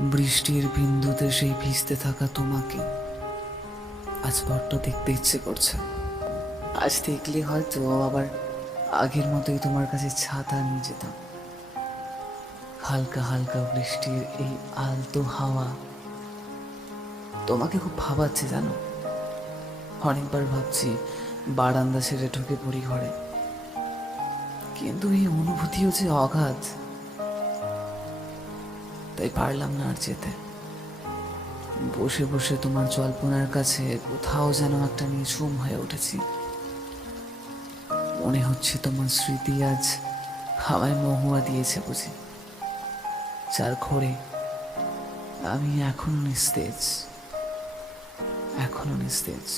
বৃষ্টির বিন্দুতে সেই ভিজতে থাকা তোমাকে আজ বড্ড দেখতে ইচ্ছে করছে। আজ দেখলে হয়তো আবার আগের মতোই তোমার কাছে ছাতা নিয়ে যেতাম। হালকা হালকা বৃষ্টির এই আলতো হাওয়া তোমাকে খুব ভাবাচ্ছে জানো। অনেকবার ভাবছি বারান্দা ছেড়ে ঢুকে পড়ি ঘরে, কিন্তু এই অনুভূতিও যে অগাধ, তাই পারলাম না আর যেতে। বসে বসে তোমার জল্পনার কাছে কোথাও যেন একটা নিঝুম হয়ে উঠেছি। মনে হচ্ছে তোমার স্মৃতি আজ আমায় মহুয়া দিয়েছে বুঝি, যার ঘরে আমি এখনো নিস্তেজ, এখনো নিস্তেজ।